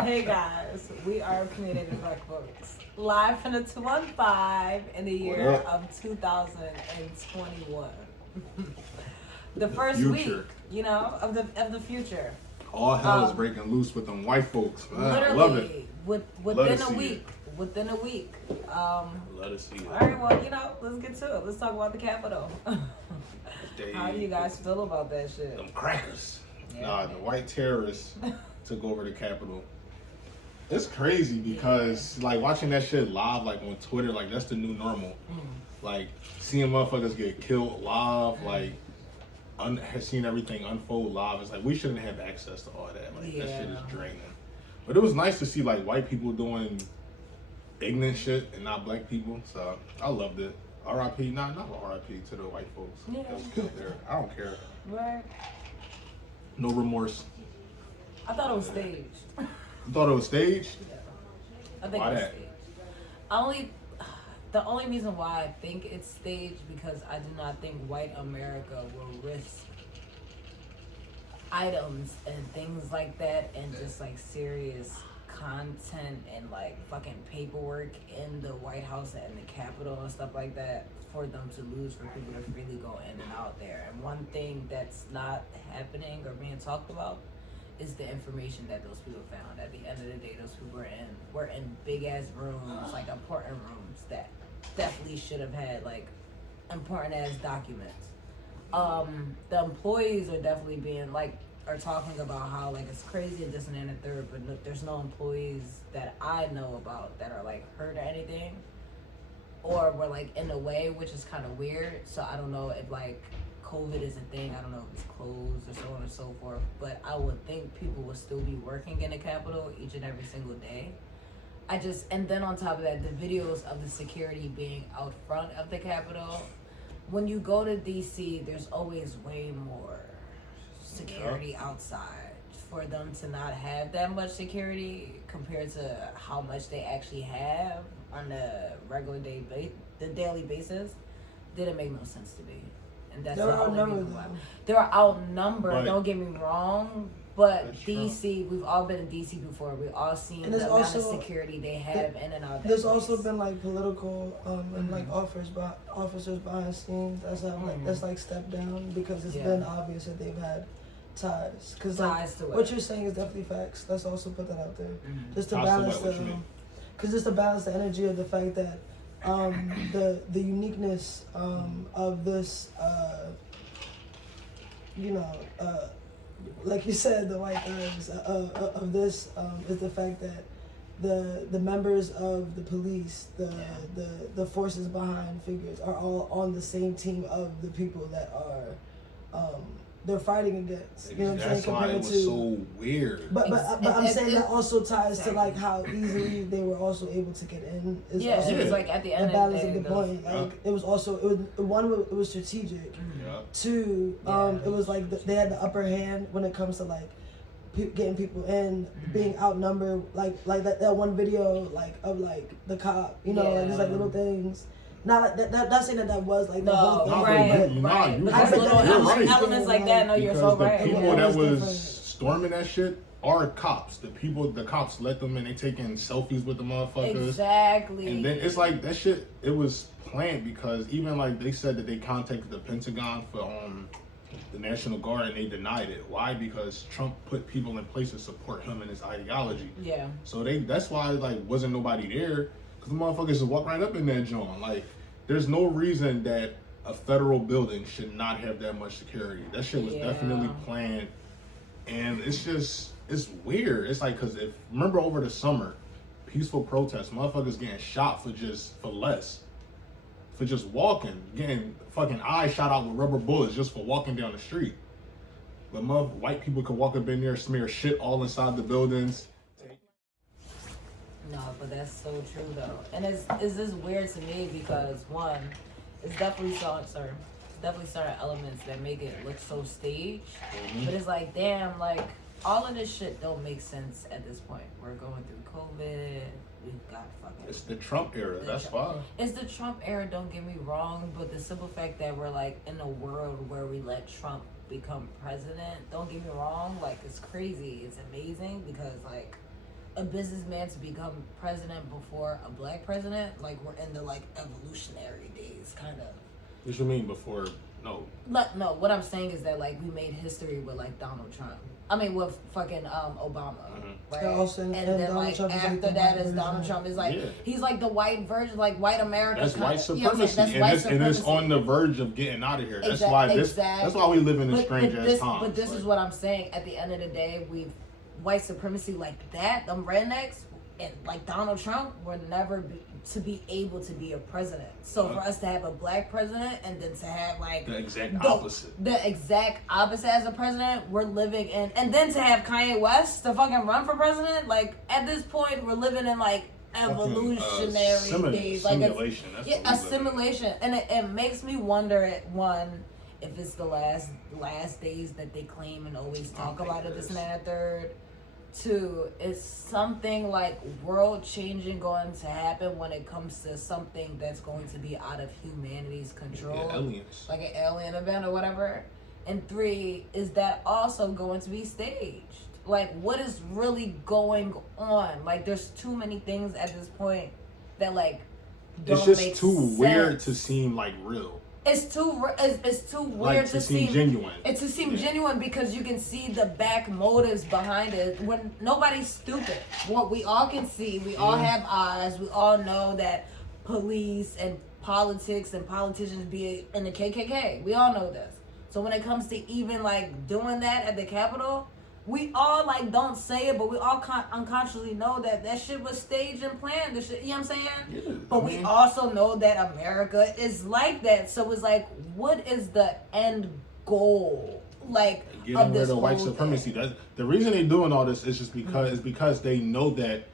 Hey guys, we are Community Black Folks, live from the 215 in the year of 2021. The first future. week, of the future. All hell is breaking loose with them white folks. Literally, I love it. within a week. Within a week. Let us see it. All right, well, let's get to it. Let's talk about the Capitol. How do you guys feel about that shit? Them crackers. Yeah, the white terrorists took over the Capitol. It's crazy because like watching that shit live, like on Twitter, like that's the new normal. Like seeing motherfuckers get killed live, like seeing everything unfold live. It's like we shouldn't have access to all that. Like that shit is draining. But it was nice to see like white people doing ignorant shit and not black people. So I loved it. R.I.P. Not R.I.P. to the white folks. Yeah. That was killed there. I don't care. Right. No remorse. I thought it was staged. You thought it was staged? Yeah. I think Why it's that? staged. The only reason why I think it's staged because I do not think white America will risk items and things like that and just like serious content and like fucking paperwork in the White House and the Capitol and stuff like that for them to lose, for people to freely go in and out there. And one thing that's not happening or being talked about is the information that those people found. At the end of the day, those people were in big ass rooms, like important rooms that definitely should have had like important ass documents. The employees are definitely being like are talking about how like it's crazy and this and that and the third, but no, there's no employees that I know about that are like hurt or anything, or were like in the way, which is kind of weird. So I don't know if like COVID is a thing. I don't know if it's closed or so on and so forth. But I would think people would still be working in the Capitol each and every single day. And then on top of that, the videos of the security being out front of the Capitol. When you go to DC, there's always way more security outside. For them to not have that much security compared to how much they actually have on a regular the daily basis, didn't make no sense to me. And that's the only reason why. They're outnumbered, Right. don't get me wrong. But That's DC, we've all been in DC before. We've all seen the amount of security they have in and out. There's also been like political and like officers behind scenes that's like stepped down because it's been obvious that they've had ties. Because like what you're saying is definitely facts. Let's also put that out there, just to balance just to balance the energy of the fact that the uniqueness of this like you said, the white thugs of this is the fact that the members of the police, the forces behind figures are all on the same team of the people that are they're fighting against. You know what I'm saying? That's why it was so weird. But I'm saying that also ties to like how easily they were also able to get in. It was like at the end of the day, the point. Like it was strategic. Two, it was like they had the upper hand when it comes to like getting people in, being outnumbered. Like that one video like of like the cop. Like just like little things. Not saying that was like the whole thing. Right. Elements like that. No, you're so right. The people that was storming that shit are cops. The cops let them in. They taking selfies with the motherfuckers. Exactly. And then it's like that shit. It was planned because even like they said that they contacted the Pentagon for the National Guard and they denied it. Why? Because Trump put people in place to support him and his ideology. Yeah. So that's why like wasn't nobody there. Because the motherfuckers just walk right up in that joint. Like, there's no reason that a federal building should not have that much security. That shit was definitely planned. And it's weird. It's like, because remember over the summer, peaceful protests, motherfuckers getting shot for just walking, getting fucking eyes shot out with rubber bullets just for walking down the street. But white people could walk up in there, smear shit all inside the buildings. No, but that's so true though, and it's just weird to me because one, it's definitely certain elements that make it look so staged, but it's like damn, like all of this shit don't make sense at this point. We're going through COVID. We've got fucking. It's the Trump era. That's why. It's the Trump era. Don't get me wrong, but the simple fact that we're like in a world where we let Trump become president. Don't get me wrong, like it's crazy, it's amazing because like a businessman to become president before a black president, like we're in the like evolutionary days, kind of. What you mean before? No. No, what I'm saying is that like we made history with like Donald Trump. I mean with fucking Obama, right? And then like Trump after that is Donald Trump is like he's like the white version, like white America. That's white supremacy, and it's on the verge of getting out of here. That's why that's why we live in this strange ass time. But this is what I'm saying. At the end of the day, white supremacy like that, them rednecks, and like Donald Trump were never to be able to be a president. So for us to have a black president and then to have like the exact opposite as a president, we're living in, and then to have Kanye West to fucking run for president, like at this point we're living in like evolutionary days, like assimilation, and it makes me wonder if it's the last days that they claim and always talk about it, this and that, third. Two, is something like world changing going to happen when it comes to something that's going to be out of humanity's control, aliens, like an alien event or whatever. And three, is that also going to be staged? Like, what is really going on? Like, there's too many things at this point that like don't it's just make too sense. Weird to seem like real. It's too weird like to seem genuine. It's to seem genuine because you can see the back motives behind it. When nobody's stupid, what we all can see, we all have eyes. We all know that police and politics and politicians be in the KKK. We all know this. So when it comes to even like doing that at the Capitol, we all like don't say it, but we all unconsciously know that shit was staged and planned. The shit, you know what I'm saying? Yeah, but we also know that America is like that. So it's like, what is the end goal? Like getting rid of white supremacy. The reason they're doing all this is just because they know that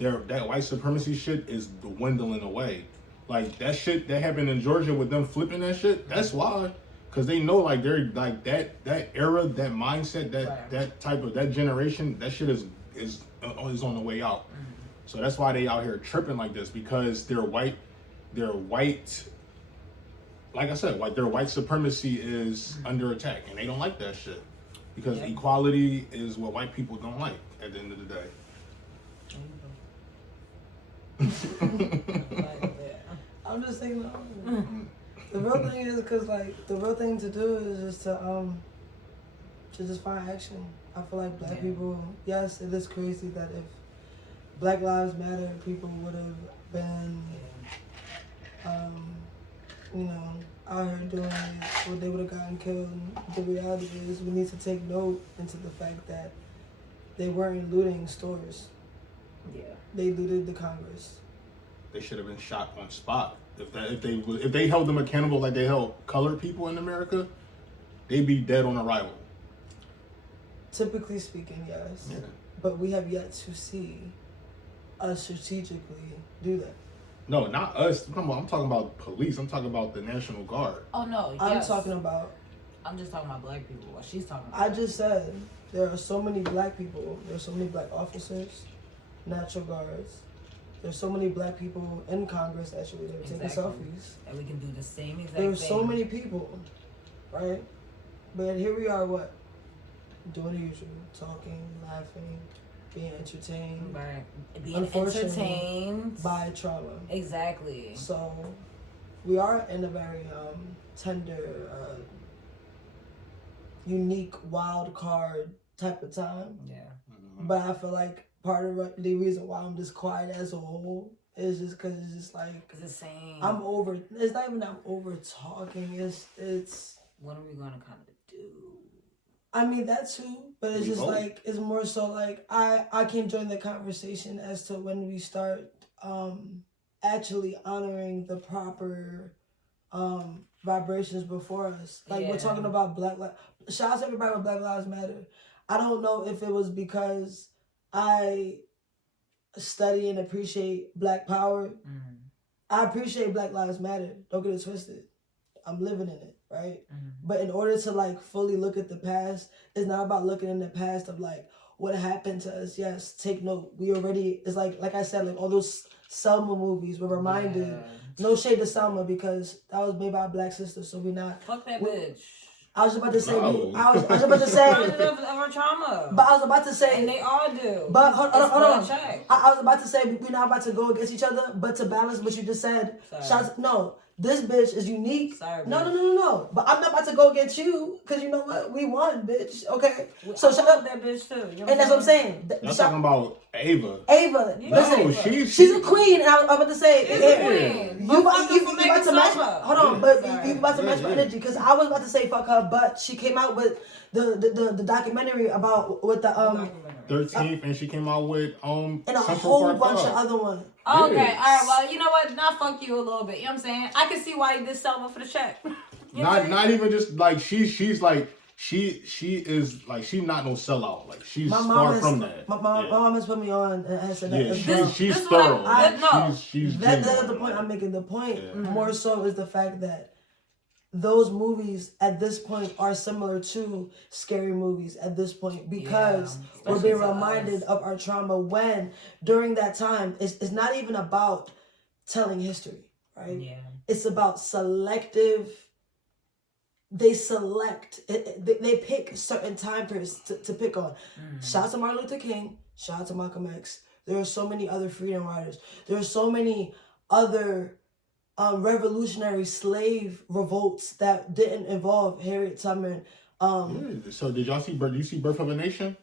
that white supremacy shit is dwindling away. Like that shit that happened in Georgia with them flipping that shit. That's why. Because they know, like, they're, like, that era, that mindset, that type of, that generation, that shit is on the way out. Mm-hmm. So that's why they out here tripping like this, because they're white, like I said, their white supremacy is under attack, and they don't like that shit. Because equality is what white people don't like at the end of the day. I'm just saying, the real thing is, because like the real thing to do is just to just find action. I feel like black people, yes, it is crazy that if Black Lives Matter, people would have been, out here doing it, or they would have gotten killed. The reality is, we need to take note into the fact that they weren't looting stores. Yeah, they looted the Congress. They should have been shot on spot. If they held them accountable like they held colored people in America, they'd be dead on arrival. Typically speaking, yes. Yeah. But we have yet to see us strategically do that. No, not us. I'm talking about police. I'm talking about the National Guard. Oh no, I'm just talking about black people. What she's talking about. I just said there are so many black people. There are so many black officers, National Guards. There's so many black people in Congress, actually, that are taking selfies. And we can do the same exact thing. There's so many people, right? But here we are, doing the usual. Talking, laughing, being entertained. Right. Being entertained. By trauma. Exactly. So, we are in a very tender, unique, wild card type of time. Yeah. Mm-hmm. But I feel like part of the reason why I'm just quiet as a whole is just because it's just like it's the same. It's not even that I'm over talking. It's. What are we gonna kind of do? I mean that too, but it's just like it's more so like I can join the conversation as to when we start actually honoring the proper vibrations before us. Like we're talking about Black Lives. Shout out to everybody with Black Lives Matter. I don't know if it was because I study and appreciate Black power. Mm-hmm. I appreciate Black Lives Matter. Don't get it twisted. I'm living in it, right? Mm-hmm. But in order to like fully look at the past, it's not about looking in the past of like what happened to us. Yes, take note. We already, it's like I said, like all those Selma movies were reminded. Yeah. No shade to Selma because that was made by a Black sister, so we're not. Fuck that bitch. I was about to say. No. I was about to say. of our trauma. But I was about to say. And they all do. But hold on. Check. I was about to say we're not about to go against each other. But to balance what you just said, this bitch is unique. Sorry, no. But I'm not about to go against you because you know what? We won, bitch. Okay. So shut up that bitch too. You know and that's what I'm saying. You're talking about Ava. She's a queen. And I'm about to say, you about to match. Hold on, but you about to match my energy because I was about to say fuck her, but she came out with the documentary about with the 13th, and she came out with and a whole bunch of other ones. Okay, all right. Well, you know what? Now fuck you a little bit. You know what I'm saying? I can see why you did sell for the check. Not even just like she's like she is like she's not no sellout. Like she's far from that. My mom has put me on and I said that. She's thorough. She's that's the point I'm making. The point more so is the fact that those movies at this point are similar to scary movies at this point because we're being reminded of our trauma when during that time it's not even about telling history, right? Yeah. It's about selective. They select. They pick certain time periods to pick on. Shout out to Martin Luther King. Shout out to Malcolm X. There are so many other freedom riders. There are so many other revolutionary slave revolts that didn't involve Harriet Tubman. So did y'all see? Do you see Birth of a Nation?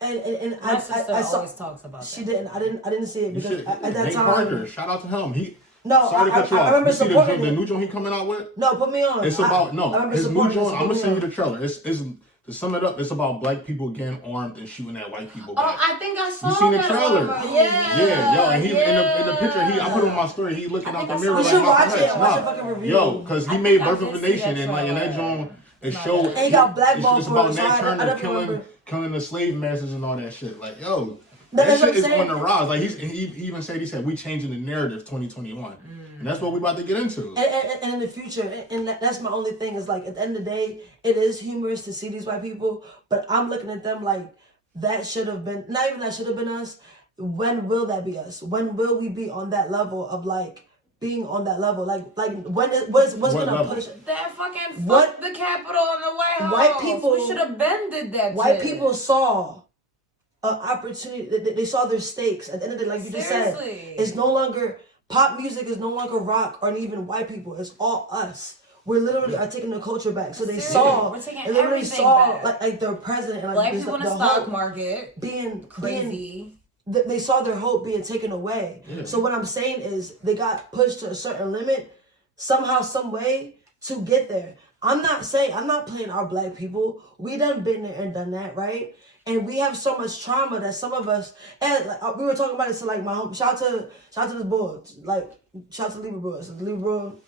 And I saw. Always talks about. She didn't. I didn't see it because at that Nate time. Parker, shout out to him. Sorry to cut you off. I remember supporting the new joint he coming out with. No, put me on. It's about his new joint. I'm gonna send you the trailer. It's to sum it up. It's about black people getting armed and shooting at white people. Oh, I think I saw. You seen the trailer? Yeah, and he in the picture. I put it on my story. He looking out the mirror like Malcolm X. Watch your fucking review. Yo, because he made Birth of a Nation and like in that joint it showed. And he got blackballed it's for about it. Nat Turner killing the slave masters and all that shit. Like yo. That shit is on the rise. Like he even said we changing the narrative 2021, and that's what we about to get into. And in the future, and that's my only thing is like at the end of the day, it is humorous to see these white people, but I'm looking at them like that should have been not even that should have been us. When will that be us? When will we be on that level of like being on that level? Like what's gonna level? push that fucking fuck the Capitol and the White House? White people we should have been did that. White people saw an opportunity. They saw their stakes. At the end of the day, like you just said, it's no longer pop music. Is no longer rock or even white people. It's all us. We're literally are taking the culture back. So they saw. We're taking literally everything saw back. like their president and black like people in the stock market being crazy. They saw their hope being taken away. Yeah. So what I'm saying is they got pushed to a certain limit somehow, some way to get there. I'm not playing our black people. We done been there and done that, right? And we have so much trauma that some of us, and like, we were talking about it to like my home. Shout out to this boy, like shout out to Libra bro. So the Libra bro.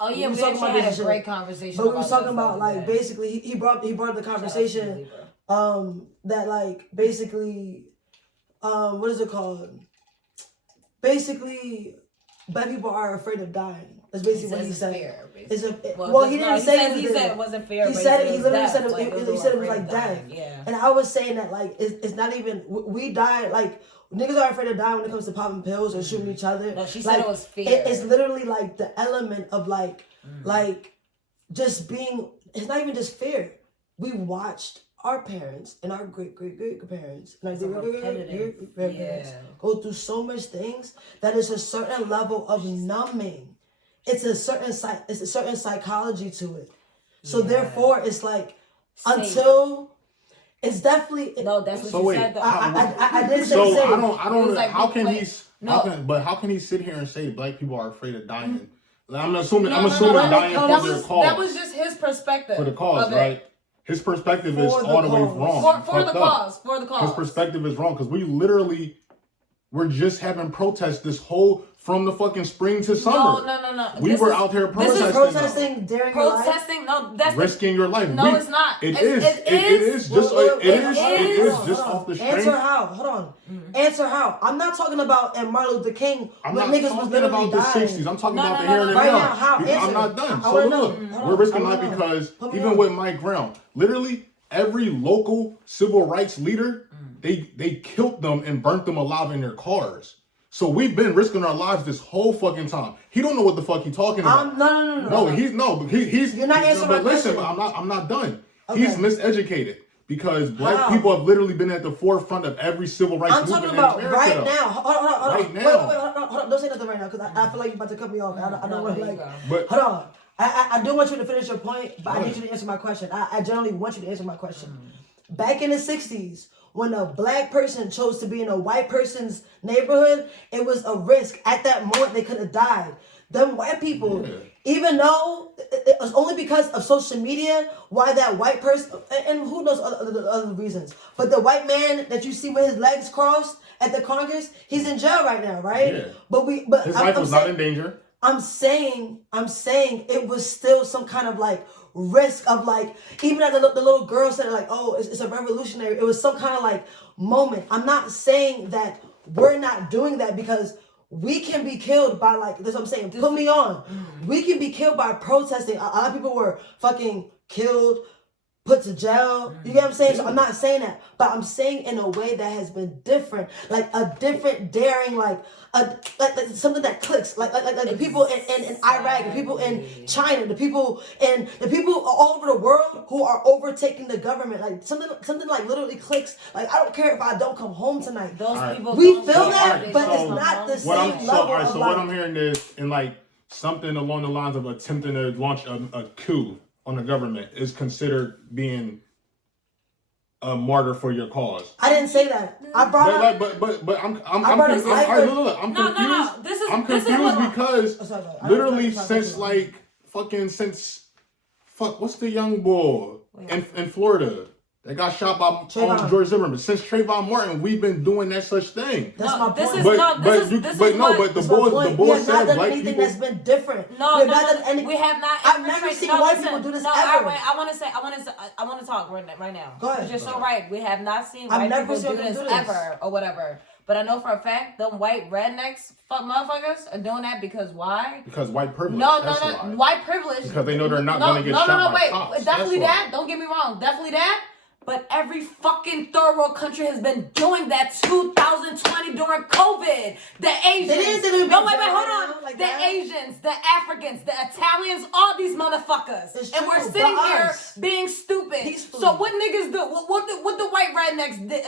Oh yeah, we actually had a great conversation. But we were talking about like basically he brought the conversation that like basically what is it called? Basically, black people are afraid of dying. That's basically what he said. Fair, he didn't say it. He said it wasn't fair. He said it. He literally said it. He said it was like death. Yeah. And I was saying that like it's not even we die like niggas are afraid to die when it comes to popping pills or shooting each other. No, she like, said it was fear. It's literally like the element of like just being. It's not even just fear. We watched our parents and our great parents and our great parents go through so much things that it's a certain level of numbing. It's a certain psychology to it. So therefore, it's like until it's definitely that's what you said. I didn't say. So I don't. Like, how can he sit here and say black people are afraid of dying? I'm assuming dying for their cause. That was just his perspective for the cause, right? His perspective is all the way wrong. For the cause. His perspective is wrong because we're just having protests this whole from the fucking spring to summer. No. We were out here protesting. This is protesting during your life? No, that's risking your life. No, it's not. It is just off the strength. Answer how? Hold on. Answer how? I'm not talking about in Martin Luther King. I'm not talking about the 60s. I'm talking about the here and now. Right now, how? I'm not done. So look, we're risking life because even with Mike Brown, literally every local civil rights leader, they killed them and burnt them alive in their cars. So we've been risking our lives this whole fucking time. He don't know what the fuck he's talking about. No. He's You're not answering my question. But I'm not done. Okay. He's miseducated because black people have literally been at the forefront of every civil rights movement. I'm talking about right now. Hold on. Right now. Wait, hold on. Don't say nothing right now because I feel like you're about to cut me off. I don't want to But hold on. I do want you to finish your point, but I need you to answer my question. I generally want you to answer my question. Back in the 60s, when a black person chose to be in a white person's neighborhood, it was a risk. At that moment, they could have died. Them white people, even though it was only because of social media, why that white person, and who knows other reasons, but the white man that you see with his legs crossed at the Congress, he's in jail right now, right? Yeah. But his life was not in danger. I'm saying it was still some kind of like risk of like, even at the little girl said like, oh, it's a revolutionary. It was some kind of like moment. I'm not saying that we're not doing that because we can be killed by like, that's what I'm saying. Put me on. We can be killed by protesting. A lot of people were fucking killed, put to jail. You get what I'm saying? So I'm not saying that, but I'm saying in a way that has been different, like a different daring, like something that clicks, like the people in Iraq, the people in China, the people all over the world who are overtaking the government, like something like literally clicks. Like I don't care if I don't come home tonight. Those people we feel that, but it's not the same level. So what I'm hearing is in like something along the lines of attempting to launch a coup on the government is considered being a martyr for your cause. I didn't say that. I brought up. But I'm confused. I'm confused. I'm confused because literally since what's the young boy in Florida that got shot by George Zimmerman? Since Trayvon Martin, we've been doing that such thing. That's my point. But the boy said black people. That's been different. We have not. I've never seen white people do this ever. I want to talk right now. Go ahead. You're so right. We have not seen white people do this ever or whatever. But I know for a fact, them white rednecks, fuck motherfuckers, are doing that because why? Because white privilege. No, white privilege. Because they know they're not going to get shot by cops. Definitely that. Don't get me wrong. Definitely that. But every fucking third world country has been doing that 2020 during COVID. The Asians. Hold on. Like the Asians, the Africans, the Italians, all these motherfuckers. And we're sitting here being stupid. Peacefully. So what niggas do? What the white rednecks did?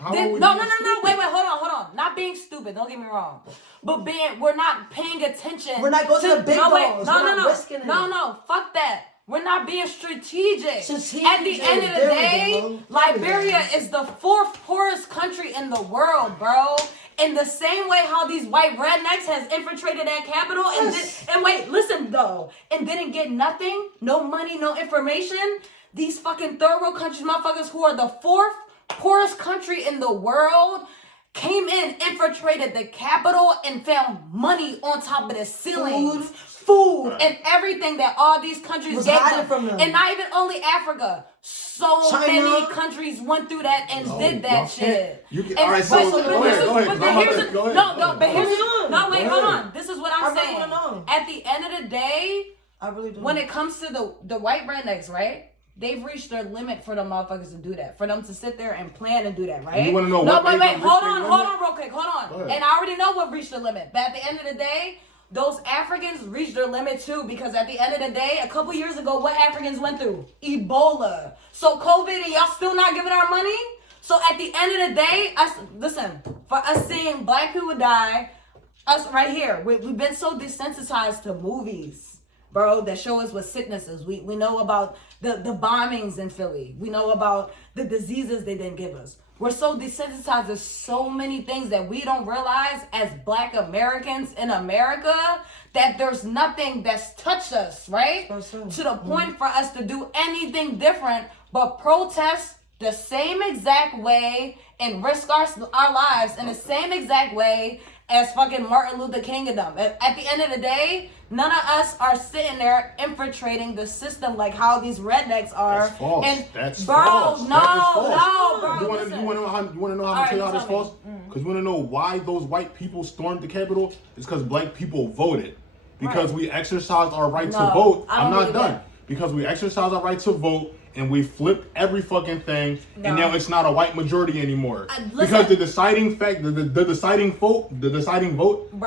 Wait, hold on. Not being stupid, don't get me wrong. But we're not paying attention. We're not going to the big balls. No, fuck that. We're not being strategic. At the end of the day, Liberia is the 4th poorest country in the world, bro. In the same way how these white rednecks has infiltrated that capital and didn't get nothing, no money, no information. These fucking third world countries, motherfuckers who are the 4th poorest country in the world, came in, infiltrated the capital, and found money on top of the ceilings. Food and everything that all these countries gave them. And not even only Africa. So China. many countries went through that and did that shit. Go ahead. Hold on. This is what I'm saying. At the end of the day, I really do. When it comes to the white rednecks, right? They've reached their limit for them motherfuckers to do that. For them to sit there and plan and do that, right? You want to know Hold on real quick. Hold on. And I already know what reached the limit. But at the end of the day, those Africans reached their limit too, because at the end of the day, a couple years ago, what Africans went through? Ebola. So COVID, and y'all still not giving our money? So at the end of the day, for us seeing black people die, us right here, we've been so desensitized to movies, bro, that show us what sicknesses. We know about the bombings in Philly. We know about the diseases they didn't give us. We're so desensitized to so many things that we don't realize as black Americans in America that there's nothing that's touched us, right? To the point for us to do anything different but protest the same exact way and risk our lives in the same exact way as fucking Martin Luther King and them. At the end of the day, none of us are sitting there infiltrating the system like how these rednecks are. That's false. That's false. Bro. You want to know how I'm gonna tell you how that's false? Because you want to know why those white people stormed the Capitol? It's because black people voted. Because we exercised our right to vote. I'm not done. Because we exercised our right to vote, and we flipped every fucking thing, and now it's not a white majority anymore. Listen, because the deciding fact, the deciding vote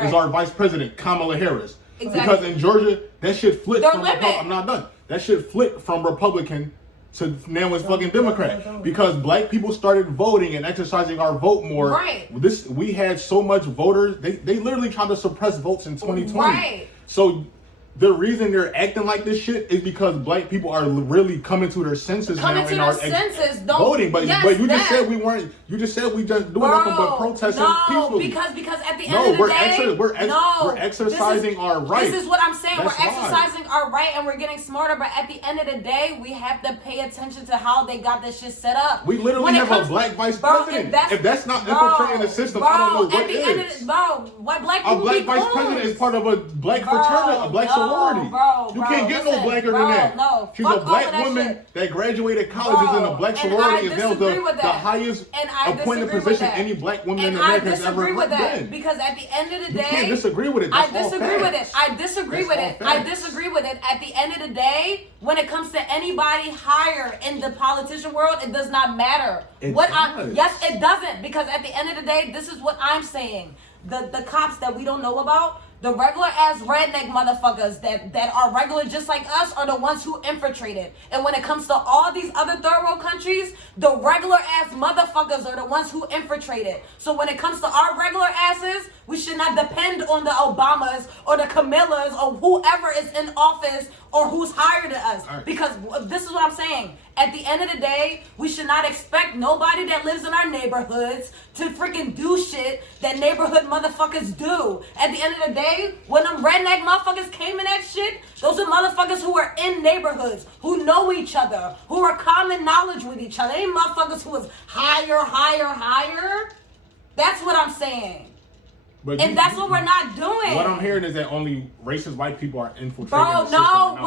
is our vice president, Kamala Harris. Exactly. Because in Georgia, that shit flipped from I'm not done. That shit flipped from Republican to now it's fucking Democrat. Because black people started voting and exercising our vote more. Right. We had so much voters. They literally tried to suppress votes in 2020. Right. So the reason they're acting like this shit is because black people are really coming to their senses now and are voting. But you just said we weren't. You just said we just doing nothing but protesting peacefully. Because at the end of the day, we're exercising our right. This is what I'm saying. We're exercising our right and we're getting smarter. But at the end of the day, we have to pay attention to how they got this shit set up. We literally have a black vice president. If that's not infiltrating the system, I don't know what is. What black people? A black vice president is part of a black fraternity, a black sorority. You can't get no blacker than that. She's a black woman that graduated colleges in a black sorority is now the highest appointed position any black woman in America has ever been. Because at the end of the day, you can't disagree with it. I disagree with it. I disagree with it. At the end of the day, when it comes to anybody higher in the politician world, it does not matter. Yes, it doesn't. Because at the end of the day, this is what I'm saying. The cops that we don't know about, the regular ass redneck motherfuckers that are regular just like us are the ones who infiltrated. And when it comes to all these other third world countries, the regular ass motherfuckers are the ones who infiltrated. So when it comes to our regular asses, we should not depend on the Obamas or the Camillas or whoever is in office or who's higher than us. Right. Because this is what I'm saying. At the end of the day, we should not expect nobody that lives in our neighborhoods to freaking do shit that neighborhood motherfuckers do. At the end of the day, when them redneck motherfuckers came in that shit, those are motherfuckers who are in neighborhoods, who know each other, who are common knowledge with each other. They ain't motherfuckers who is higher. That's what I'm saying. And that's what we're not doing. What I'm hearing is that only racist white people are infiltrating the system. No.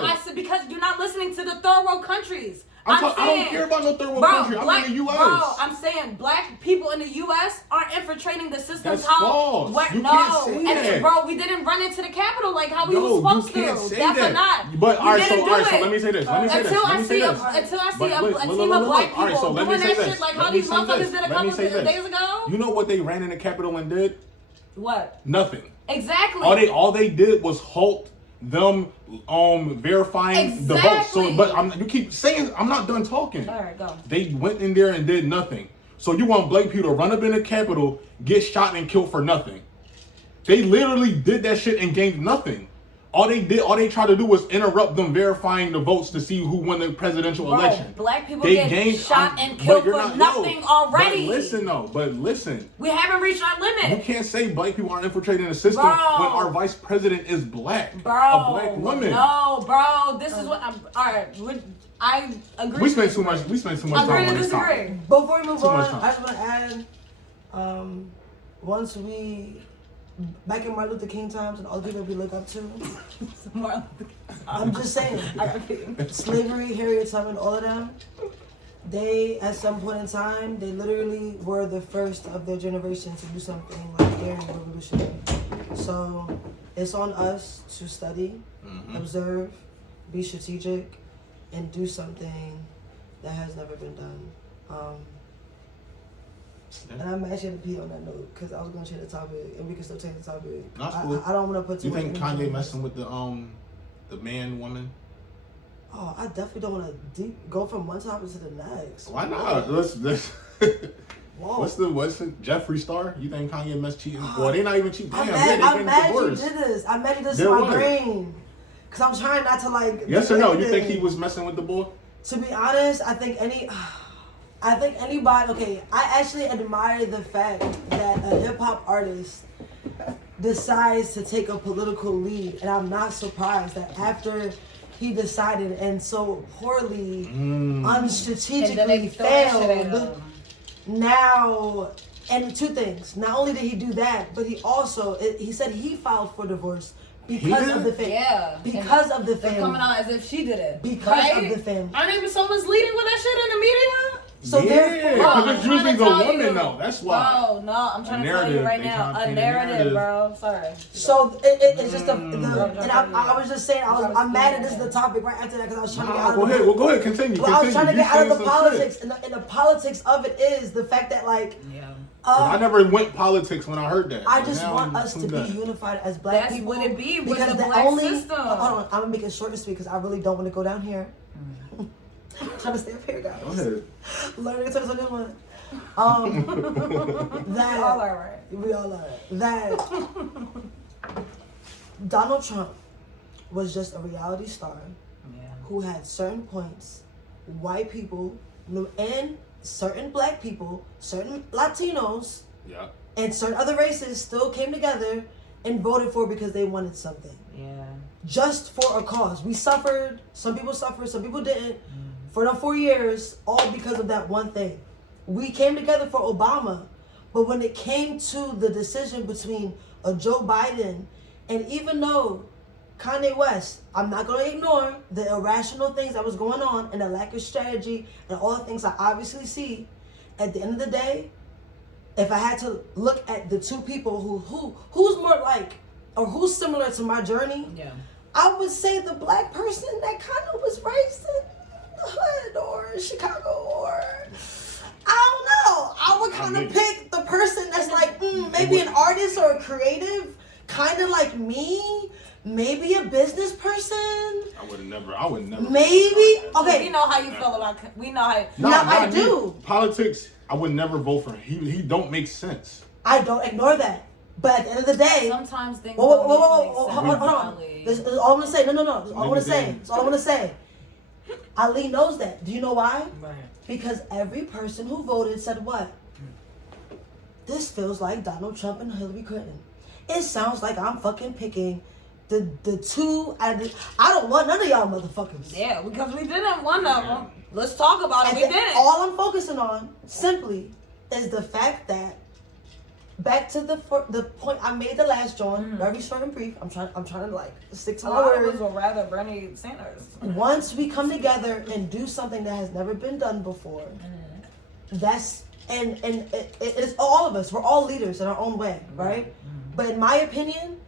I said because you're not listening to the third world countries. I don't care about no third world country. I'm in the U.S. Bro, I'm saying black people in the U.S. aren't infiltrating the system. That's false. You can't say that. Bro, we didn't run into the Capitol like how we were supposed to. That's not. But all right, so let me say this. Until I see a team of black people doing that shit like how these motherfuckers did a couple of days ago. You know what they ran in the Capitol and did? What? Nothing. Exactly. All they did was halt them verifying the votes. So, you keep saying I'm not done talking. All right, go. They went in there and did nothing. So you want black people to run up in the Capitol, get shot and killed for nothing? They literally did that shit and gained nothing. All they tried to do was interrupt them verifying the votes to see who won the presidential election. Black people get shot and killed for nothing already. But listen. We haven't reached our limit. You can't say black people are infiltrating the system when our vice president is black. A black woman. No, bro. This is what I'm. All right. I agree. We spent too much time on this topic. Before we move on, I just want to add, once we. Back in Martin Luther King times and all the people we look up to. I'm just saying. Slavery, Harriet Tubman, all of them. They, at some point in time, they literally were the first of their generation to do something like very revolutionary. So it's on us to study, observe, be strategic, and do something that has never been done. And I'm actually going to pee on that note because I was going to change the topic and we can still change the topic. Cool. I don't want to put too much. You think Kanye messing with the man woman? Oh, I definitely don't want to go from one topic to the next. Why not? What's the Jeffree Star? You think Kanye messed cheating? Well, they not even cheating. I'm mad you did this. I'm mad you did this in my brain. Because I'm trying not to like. Yes or no? You think he was messing with the boy? To be honest, I think anybody, okay, I actually admire the fact that a hip-hop artist decides to take a political lead, and I'm not surprised that after he decided and so poorly, unstrategically failed, now, and two things, not only did he do that, but he also, he said he filed for divorce because of the family. Yeah. Because of the family. They're coming out as if she did it. Because of the family. Aren't even so misleading with that shit in the media? So therefore, because it's usually the woman though. That's why. Oh no, I'm trying to tell you right now, a narrative, bro. Sorry. So it's just and I was just saying I'm mad at this is the topic right after that because I was trying to get out of the go ahead, continue. I was trying to get out of the politics, and the politics of it is the fact that I never went politics when I heard that. I just want us to be unified as black people. That's what it be with because the black system. Hold on, I'm gonna make it short and sweet because I really don't want to go down here. I'm trying to stay up here, guys. Go ahead. Learning to talk on one. That we all are right. We all are. That Donald Trump was just a reality star who had certain points, white people and certain black people, certain Latinos, and certain other races still came together and voted for because they wanted something. Yeah. Just for a cause. We suffered. Some people suffered. Some people didn't. For the 4 years, all because of that one thing. We came together for Obama, but when it came to the decision between a Joe Biden, and even though Kanye West, I'm not going to ignore the irrational things that was going on and the lack of strategy and all the things I obviously see, at the end of the day, if I had to look at the two people who's more like, or who's similar to my journey, I would say the black person that kind of was raised in the hood or Chicago or I don't know. I would kind of pick the person that's like maybe an artist or a creative, kind of like me. Maybe a business person. I would never. Maybe. Okay. We know how you feel about. We know how. No, I do. Politics. I would never vote for him. He don't make sense. I don't ignore that. But at the end of the day, sometimes things hold on. This is all I'm gonna say. No. This is all I'm gonna say. Ali knows that. Do you know why? Right. Because every person who voted said what? This feels like Donald Trump and Hillary Clinton. It sounds like I'm fucking picking the two. I don't want none of y'all motherfuckers. Yeah, because we didn't one of them. Let's talk about it. We didn't. All I'm focusing on simply is the fact that back to the point I made the last John, very short and brief. I'm trying to like stick to my words. A lot of us would rather Bernie Sanders. Once we come together and do something that has never been done before, that's and it's all of us. We're all leaders in our own way, right? But in my opinion,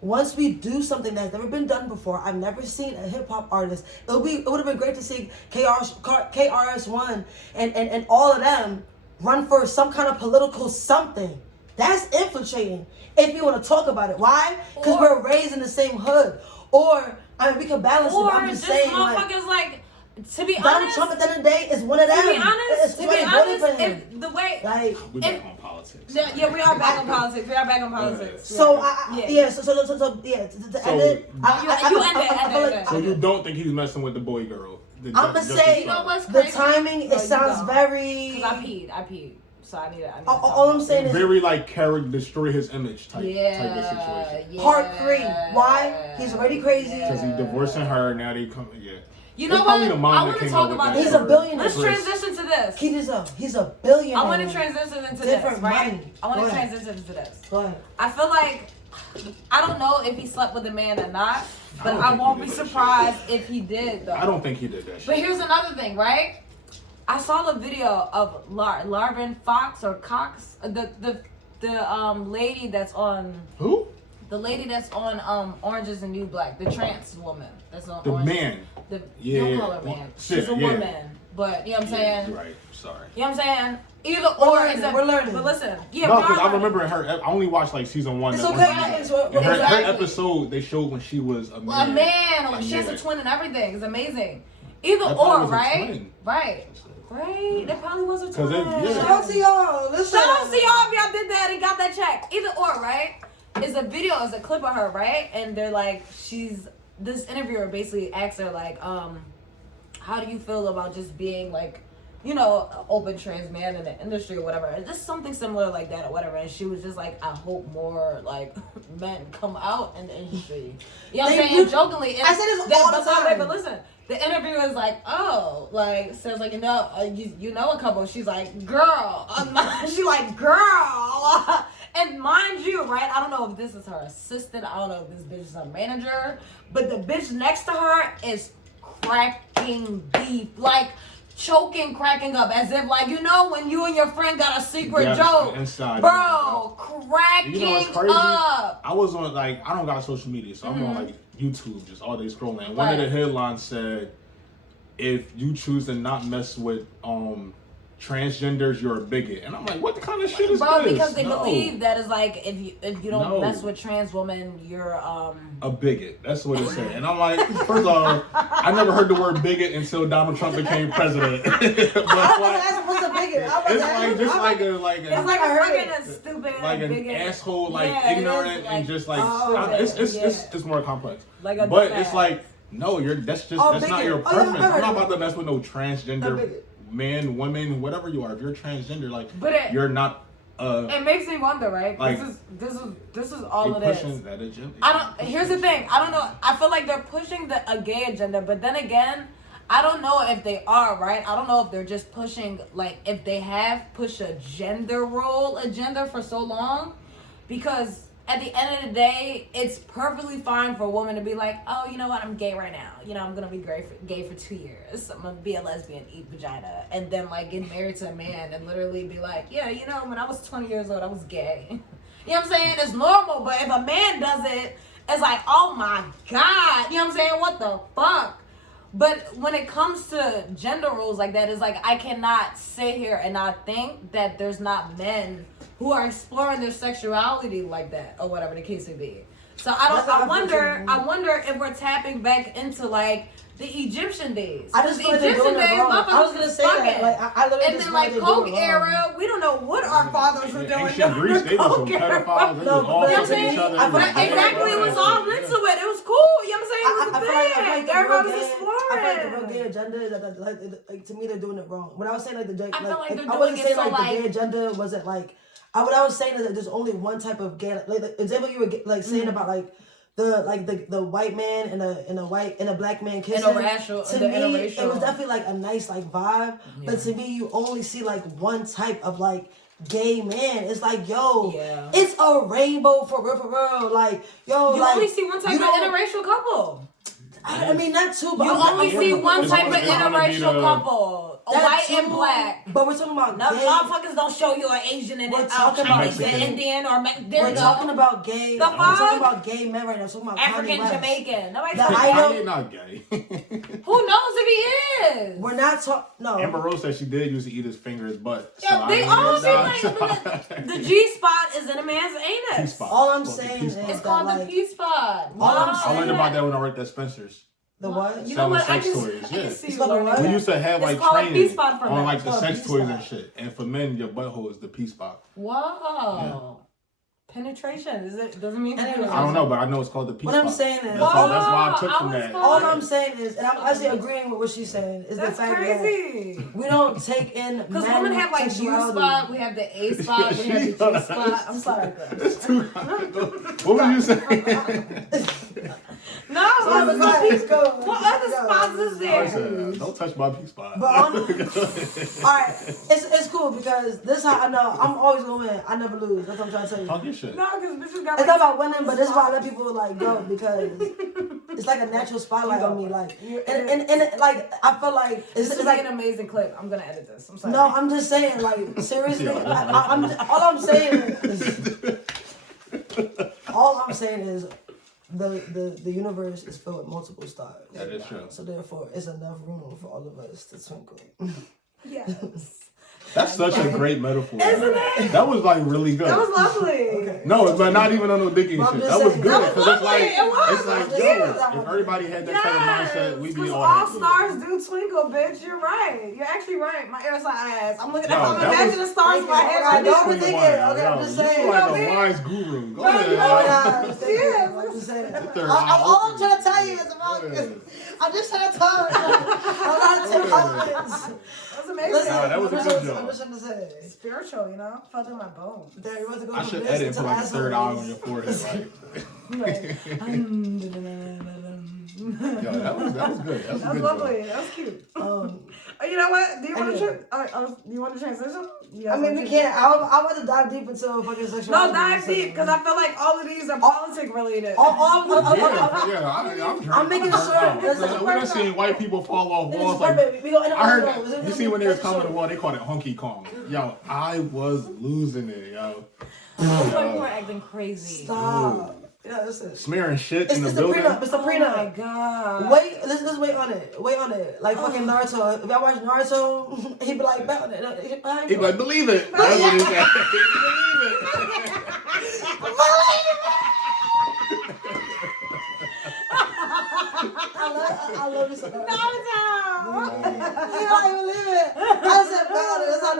once we do something that's never been done before, I've never seen a hip hop artist. It would have been great to see KRS-One and all of them run for some kind of political something. That's infiltrating. If you want to talk about it, why? Because we're raised in the same hood. Or I mean, we can balance it. I'm just saying, motherfuckers like. To be Donald honest, Trump at the end of the day is one of them. To be honest, if the way we back on politics. Yeah, we are back on politics. We are back on politics. So you end it. So you don't think he's messing with the boy girl? I'm gonna say the timing. It sounds very. Cause I peed. So I need to. All I'm saying is very like character destroy his image type of situation. Yeah. Part 3. Why? He's already crazy. Because he's divorcing her. Now they come. Yeah. You know what? I want to talk about this. He's a billionaire. Let's transition to this. He's a billionaire. I want to transition into this, right? Money. I want to transition into this. Go ahead. I feel like, I don't know if he slept with a man or not, but I won't be surprised if he did, though. I don't think he did that shit. But here's another thing, right? I saw the video of Larvin Fox or Cox, the lady that's on... Who? The lady that's on Orange is the New Black, the trans woman that's on the Orange. Man. Don't call her man. She's a woman. But, you know what I'm saying? Right, sorry. You know what I'm saying? Either or is that... We're learning. But listen. Yeah, no, because I remember her... I only watched like season 1. It's okay. Her episode, they showed when she was a man. A man. She has a twin and everything. It's amazing. Either or, right? Right. Right? That probably was a twin. Shout out to y'all. Shout out to y'all if y'all did that and got that check. Either or, right? Is a video, is a clip of her, right? And they're like, this interviewer basically asks her, like, how do you feel about just being, like, you know, an open trans man in the industry or whatever? And just something similar like that or whatever. And she was just like, I hope more, like, men come out in the industry. You know what I'm saying? Jokingly. I say this all the time. But listen, the interviewer is like, oh, like, says, like, you know a couple. She's like, girl. She's like, girl. And mind you, right, I don't know if this is her assistant. I don't know if this bitch is her manager. But the bitch next to her is cracking beef. Like, choking, cracking up, as if like when you and your friend got a secret joke, inside, bro, cracking up. I was on I don't got social media, so I'm on like YouTube just all day scrolling. And one of the headlines said, "If you choose to not mess with transgenders, you're a bigot." And I'm like, what kind of shit is this? Because they believe that is like if you don't mess with trans women, you're a bigot. That's what it said. And I'm like, first of all, I never heard the word bigot until Donald Trump became president. But what's a bigot? It's like a fucking stupid, like an bigot. asshole, ignorant, and just like it's more complex. But it's like, no, that's not your preference. I'm not about to mess with no transgender man, women, whatever you are. If you're transgender, you're not. It makes me wonder, right? This is all it is. Pushing that agenda. Here's the thing. I don't know. I feel like they're pushing a gay agenda, but then again, I don't know if they are, right? I don't know if they're just pushing if they have pushed a gender role agenda for so long, because at the end of the day, it's perfectly fine for a woman to be like, oh, you know what, I'm gay right now. I'm going to be gay for 2 years. I'm going to be a lesbian, eat vagina. And then, get married to a man and literally be like, yeah, when I was 20 years old, I was gay. You know what I'm saying? It's normal. But if a man does it, it's like, oh, my God. You know what I'm saying? What the fuck? But when it comes to gender roles like that, it's like I cannot sit here and not think that there's not men who are exploring their sexuality like that, or whatever the case may be. So I wonder if we're tapping back into the Egyptian days. I just feel like they're doing it wrong. I was gonna say that. I literally and then Coke era, we don't know what our fathers were doing. Ancient Greece, they were some pedophiles. They was all fucking each other. Exactly, it was all into it. It was cool. You know what I'm saying? It was a thing. Everybody was exploring. I feel like the real gay agenda is to me they're doing it wrong. When I was saying I feel like they're doing I wasn't saying so the gay agenda wasn't what I was saying is that there's only one type of gay. Example you were saying about the white man and a black man kissing. To me, it was definitely a nice vibe. Yeah. But to me, you only see one type of gay man. It's it's a rainbow for real. You only see one type of interracial couple. I mean, not too, but you only see one type of interracial couple. White and black. But we're talking about motherfuckers don't show you an Asian and Chinese and Indian or we're talking about gay. We're talking about gay men right now. We're talking about African Jamaican. Nobody's Talking not gay. Who knows if he is? We're not talking. No. Amber Rose said she did used to eat his fingers, but yeah, they all seem the G spot is in a man's anus. P-spot. All I'm saying is it's called the P spot. I learned about that when I worked at Spencer's. The what? You know what? I just see we used to have training on the sex toys and shit. And for men, your butthole is the P spot. Wow. Yeah. Penetration doesn't mean I don't know, but I know it's called the P spot. What I'm saying is that's why I took from that. All I'm saying is, and I'm actually agreeing with what she's saying, is the fact that we don't take in because women have U spot, we have the A spot, we have the G spot. I'm sorry, girl. What were you saying? No, what other spots is there? Don't touch my P spot. But alright, it's cool because this is how I know I'm always gonna win. I never lose. That's what I'm trying to tell you. Talk your shit. No, because bitches got it's not about winning, but this is why I let people go because it's a natural spotlight on me. And I feel like this is an amazing clip. I'm gonna edit this. I'm sorry. No, I'm just saying seriously. All I'm saying is the universe is filled with multiple stars. That is true. So therefore, it's enough room for all of us to twinkle. Yes. That's such a great metaphor. Isn't it? That was really good. That was lovely. Okay. No, but not even on no digging shit. That was good. That was lovely. If everybody had that type of mindset, we'd be all stars do twinkle, bitch. You're right. You're actually right. My ear's ass. I'm looking at I'm imagining the stars in my head. I don't think it. Okay, I'm just saying. You're like a wise guru. Go ahead. I'm just saying. All I'm trying to tell you is I'm just trying to tell you. That's amazing. Listen, that was a good job. I'm just trying to say. Spiritual, felt in my bones. There, you want to go I should edit and put a third eye on your forehead, Yo, that was good. That was lovely. That was cute. You know what? Do you want to transition? I mean, we can't. I want to dive deep into fucking sexuality. No, dive deep, because I feel like all of these are politic related. I'm making sure. We done seen white people fall off walls. Like, I heard, you see when they was coming to the wall, they called it honky Kong. Yo, I was losing it, yo. White people are acting crazy. Stop. Yeah, listen. Smearing shit in the building. It's the prenup. Oh my god. Wait, let's wait on it. Wait on it. Like fucking Naruto. If I watch Naruto, he'd be like, bet on it. He'd be like, believe it. That's what he said. I love you so much. Naruto. You don't believe it. I said, bet on it. That's how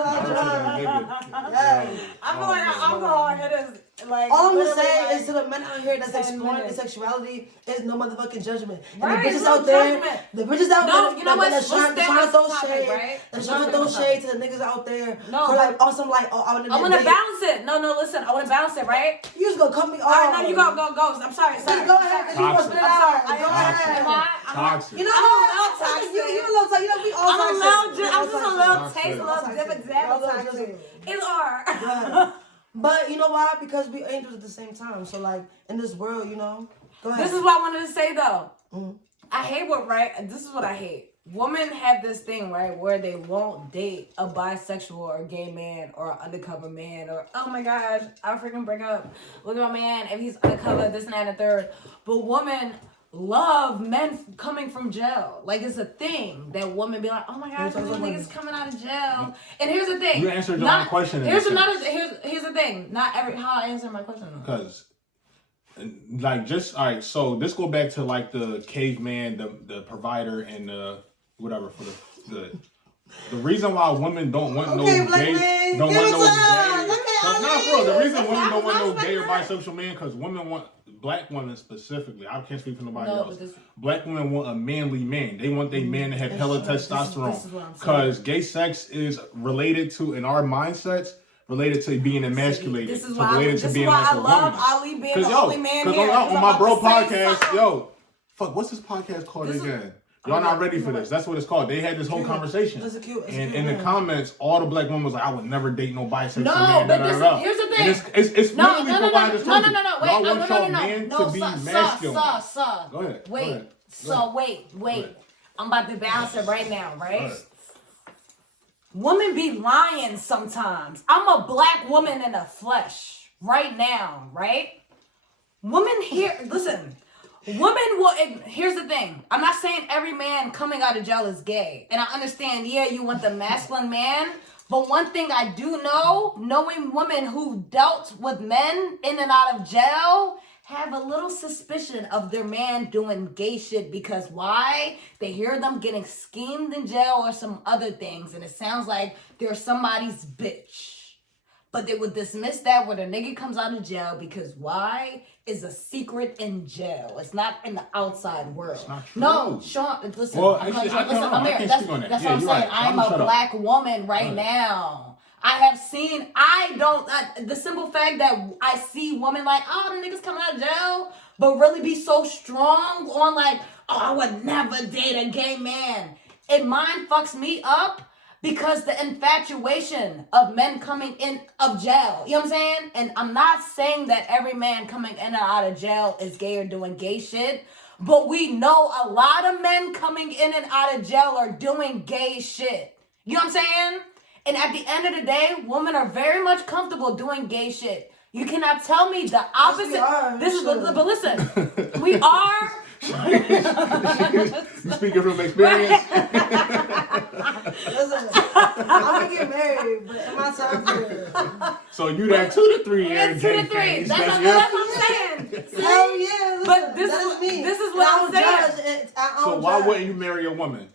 I feel like alcohol hit us. Like, all I'm gonna say is to the men out here that's exploring their sexuality is no motherfucking judgment. And the bitches out there, the bitches out there, you know what? They're trying to throw shade. Right? They're trying to throw shade to the niggas out there for like awesome, like, oh, I want to balance it. No, listen, I want to balance it, right? You just gonna cut me off. All right, no, you go. I'm sorry. Just go ahead, cause you want to spit it out. Go ahead. Toxic. You know, I'm a little toxic. You a little toxic. You know, we all toxic. I'm just a little taste, a little different toxic. It's hard. But you know why? Because we angels at the same time. So like in this world, you know. Go ahead. This is what I wanted to say though. I hate this is what I hate. Women have this thing, right, where they won't date a bisexual or gay man or an undercover man or, oh my gosh, I'll freaking break up with my man if he's undercover, this and that and the third. But women love men coming from jail. Like, it's a thing that women be like, oh my gosh, this nigga's coming out of jail. And here's the thing. You answered your own question. Here's the thing. Not how I answer my question. Because, like, just, all right, so this go back to, like, the caveman, the provider, and the whatever for the reason why women don't want no gay, the reason women don't want no gay or bisexual man, because women want, black women specifically, I can't speak for nobody else. Black women want a manly man. They want their man to have hella testosterone. Because gay sex is related to, in our mindsets, related to being emasculated. This is why I love Ali being the only man here. On my bro podcast, fuck, what's this podcast called again? Y'all not ready for this. That's what it's called. They had this whole conversation. And in the comments, all the black women was like, I would never date no bisexual man. No, but here's the thing. It's mainly for why I just told you. No. Y'all want your man to be masculine. Go ahead. Wait. I'm about to balance it right now, right? Women be lying sometimes. I'm a black woman in the flesh right now, right? Women here, listen. Women will, here's the thing. I'm not saying every man coming out of jail is gay. And I understand, you want the masculine man. But one thing I do know, knowing women who dealt with men in and out of jail, have a little suspicion of their man doing gay shit. Because why? They hear them getting schemed in jail or some other things. And it sounds like they're somebody's bitch. But they would dismiss that when a nigga comes out of jail because why? Is a secret in jail. It's not in the outside world. It's not true. No, Sean, listen. Well, Amir, that's what I'm saying. Right. I'm a black woman right now. I have seen, the simple fact that I see women like, oh, the niggas coming out of jail, but really be so strong on like, oh, I would never date a gay man. It mind fucks me up. Because the infatuation of men coming in of jail. You know what I'm saying? And I'm not saying that every man coming in and out of jail is gay or doing gay shit. But we know a lot of men coming in and out of jail are doing gay shit. You know what I'm saying? And at the end of the day, women are very much comfortable doing gay shit. You cannot tell me the opposite. But listen, we are. You speaking from experience? Listen, I'm gonna get married, but in my time period. So you that 2 to 3 years? 2 to 3. That's what I'm saying. Hell yeah! Listen, but this is what I'm saying. So why wouldn't you marry a woman?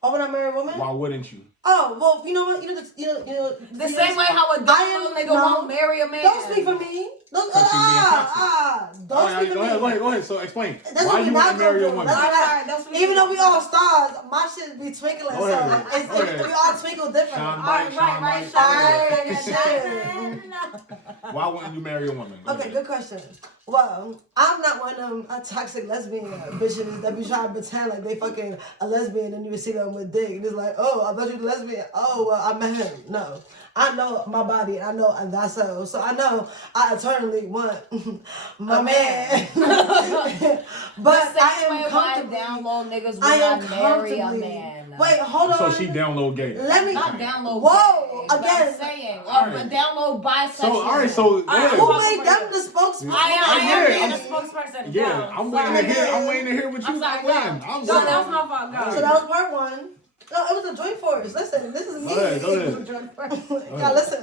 Why would I marry a woman? Why wouldn't you? Oh, well, you know what? The same way how a dumb nigga won't marry a man. Don't speak for me. Don't speak for me. Go ahead. So explain. Why you want to marry a woman? Even though we all stars, my shit be twinkling. So we all twinkle different. Right. Why wouldn't you marry a woman? Okay, good question. Well, I'm not one of them toxic lesbian bitches that be trying to pretend like they fucking a lesbian and you see them with dick. And it's like, oh, I thought you were lesbian. Oh, well, I met him. No. I know my body. I know that's so. So I know I eternally want my man. But I am comfortable. Download niggas will not marry a man. Wait, hold on. So she download gay. Let me not download. Whoa, gay, again. I'm saying, right. Download bisexual. So all right, so who made them the spokesperson? I am the spokesperson. Yeah, I'm waiting to hear what you got. So that was my fault. So that was part one. No, it was a joint force. Listen, this is me. Go ahead. Yeah, listen.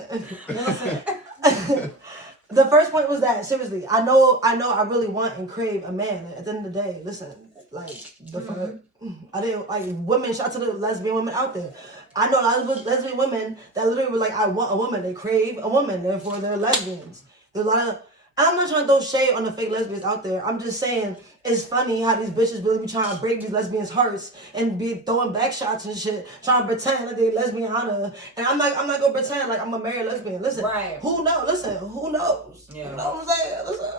The first point was that, seriously, I know I really want and crave a man. At the end of the day, listen, like, the fuck, I didn't, like, women, shout out to the lesbian women out there. I know a lot of lesbian women that literally were like, I want a woman. They crave a woman, therefore they're lesbians. There's a lot of, I'm not trying to throw shade on the fake lesbians out there. I'm just saying, it's funny how these bitches really be trying to break these lesbians' hearts and be throwing back shots and shit, trying to pretend like they lesbian honor. And I'm not gonna pretend like I'm gonna marry a lesbian. Listen, right. Who knows? Listen, who knows? Yeah. You know what I'm saying? Listen.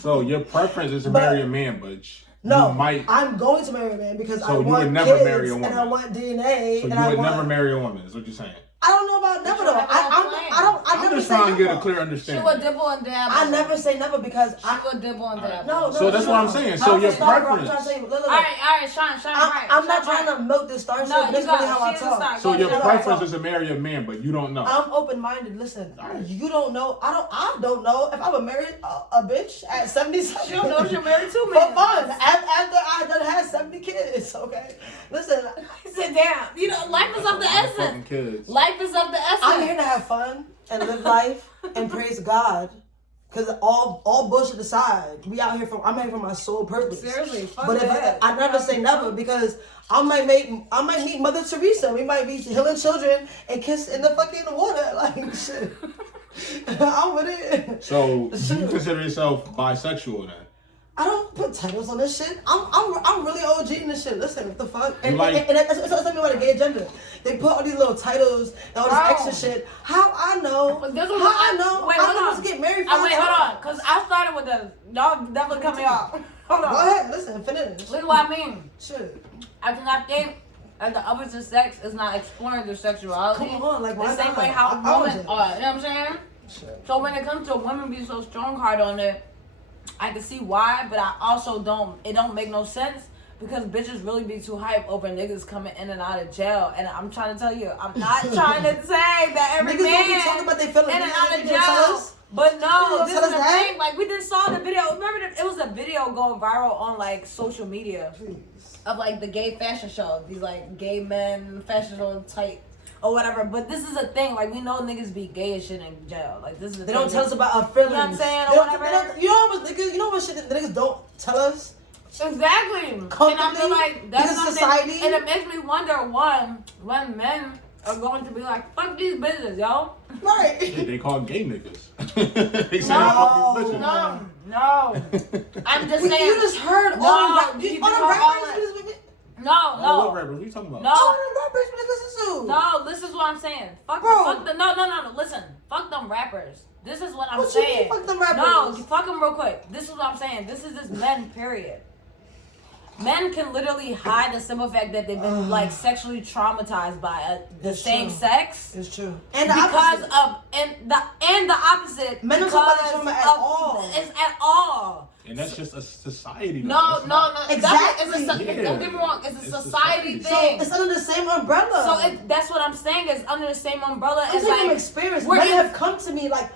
So your preference is to marry a man, but no, you might. I'm going to marry a man because I you want would never kids marry a woman. And I want DNA. So and you would never marry a woman, is what you're saying. I don't know about never though. I'm just trying to get a clear understanding. She would dibble and dabble. I never say never because I would dibble and dabble. No, so that's what I'm saying. So your preference. All right, shine. I'm not trying to milk this star shit. That's really how I talk. So your preference is to marry a man, but you don't know. I'm open-minded. Listen, you don't know. I don't know if I would marry a bitch at 77. She don't know she'll marry two men. For fun. After I done had 70 kids. Okay. Listen. Sit down. You know, life is of the essence. Kids. Life is of the essence. I'm here to have fun and live life and praise God. Cause all bullshit aside, I'm here for my sole purpose. Seriously, fuck but that. I never say never because I might meet Mother Teresa. We might be healing children and kiss in the fucking water like shit. I'm with it. So you consider yourself bisexual then? I don't put titles on this shit. I'm really OG in this shit. Listen, what the fuck? And that's something about the gay agenda. They put all these little titles and all this extra shit. How I know? Wait, hold on. To get married. Wait, hold on. Cause I started with the y'all definitely cut me off. Hold on. Go ahead. Listen. Finish. Look what I mean. Shit. I do not think that the opposite sex is not exploring their sexuality. Come on, like why the same way how women are. You know what I'm saying? Shit. So when it comes to women being so strong-hearted on it, I can see why, but I also it don't make no sense because bitches really be too hype over niggas coming in and out of jail. And I'm trying to tell you, I'm not trying to say that every niggas man don't be talking about they feeling in and out of jail. But no, this is the thing. Like we just saw the video. Remember, it was a video going viral on like social media of like the gay fashion show. These like gay men fashion show type. Or whatever, but this is a thing. Like we know niggas be gay as shit in jail. Like this is. They don't tell us about our feelings. You know what I'm saying? Or whatever. You know what shit the niggas don't tell us. Exactly. And I feel like that's society. And it makes me wonder when men are going to be like, fuck these bitches, yo. Right. Yeah, they call gay niggas. They say fuck these bitches. No. I'm just saying. You just heard all the rappers. No. What rappers? What are you talking about? No. All the rappers we listen to. No, this is what I'm saying. Fuck the no. Listen, fuck them rappers. This is what I'm saying. You mean, fuck them rappers? No, fuck them real quick. This is what I'm saying. This is just men, period. Men can literally hide the simple fact that they've been like sexually traumatized by the same sex. It's true. And the opposite. Men don't talk about trauma at all. It's at all. And that's just a society. No. Exactly. Don't get me wrong. It's a society thing. So it's under the same umbrella. So that's what I'm saying. It's under the same umbrella. I'm saying from experience. Men have come to me like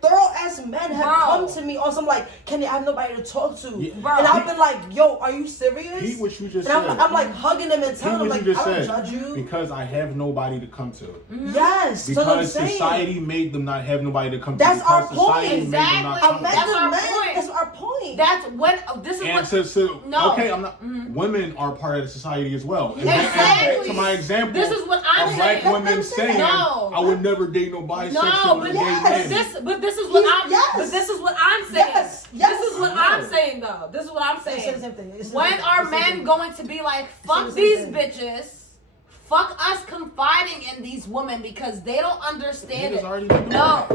thorough ass men have come to me on some like, can they have nobody to talk to? Yeah. Bro. And I've been like, yo, are you serious? Hear what you just and said. I'm like hugging them and telling them like, I don't judge you. Because I have nobody to come to. Mm-hmm. Yes. Because society made them not have nobody to come to. That's our point. Exactly. That's our point. mean? That's when this is and what. No. Okay, I'm not. Women are part of the society as well. And Exactly. back to my example. This is what I'm saying. Black women saying, no. I would never date no bisexual No, but gay men. But this is what I'm. Yes. But this is what I'm saying. Yes. This is what I'm saying though. This is what I'm saying. When are men going to be like, fuck these bitches? Fuck us confiding in these women because they don't understand it. No.